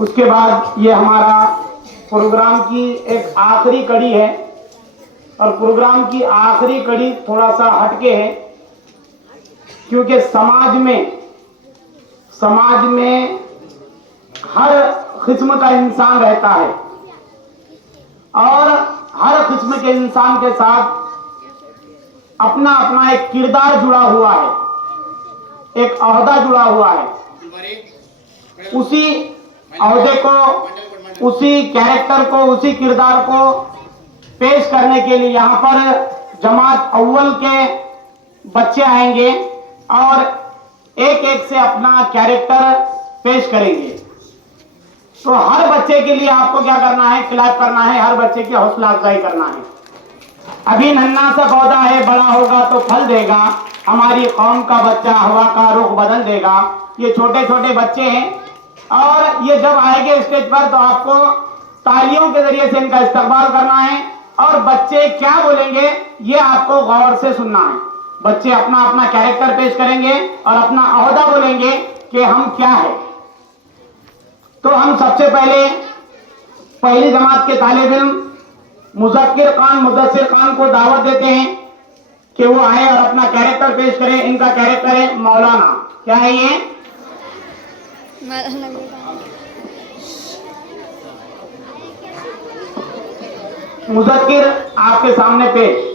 उसके बाद ये हमारा प्रोग्राम की एक आखिरी कड़ी है, और प्रोग्राम की आखिरी कड़ी थोड़ा सा हटके है, क्योंकि समाज में हर किस्म का इंसान रहता है और हर किस्म के इंसान के साथ अपना अपना एक किरदार जुड़ा हुआ है, एक ओहदा जुड़ा हुआ है। उसी ओहदे को, उसी कैरेक्टर को, उसी किरदार को पेश करने के लिए यहाँ पर जमात अव्वल के बच्चे आएंगे और एक एक से अपना कैरेक्टर पेश करेंगे। तो हर बच्चे के लिए आपको क्या करना है, क्लैप करना है, हर बच्चे की हौसला अफजाई करना है। अभी नन्हा सा पौधा है, बड़ा होगा तो फल देगा, हमारी कौम का बच्चा हवा का रुख बदल देगा। ये छोटे छोटे बच्चे हैं और ये जब आएंगे स्टेज पर तो आपको तालियों के जरिए से इनका इस्तकबाल करना है, और बच्चे क्या बोलेंगे ये आपको गौर से सुनना है। बच्चे अपना अपना कैरेक्टर पेश करेंगे और अपना ओहदा बोलेंगे कि हम क्या है। तो हम सबसे पहले पहली जमात के तालिब इल्म मुज़क्किर खान, मुदस्सिर खान को दावत देते हैं कि वो आए और अपना कैरेक्टर पेश करें। इनका कैरेक्टर है मौलाना। क्या है ये? मुज़क्किर आपके सामने पेश।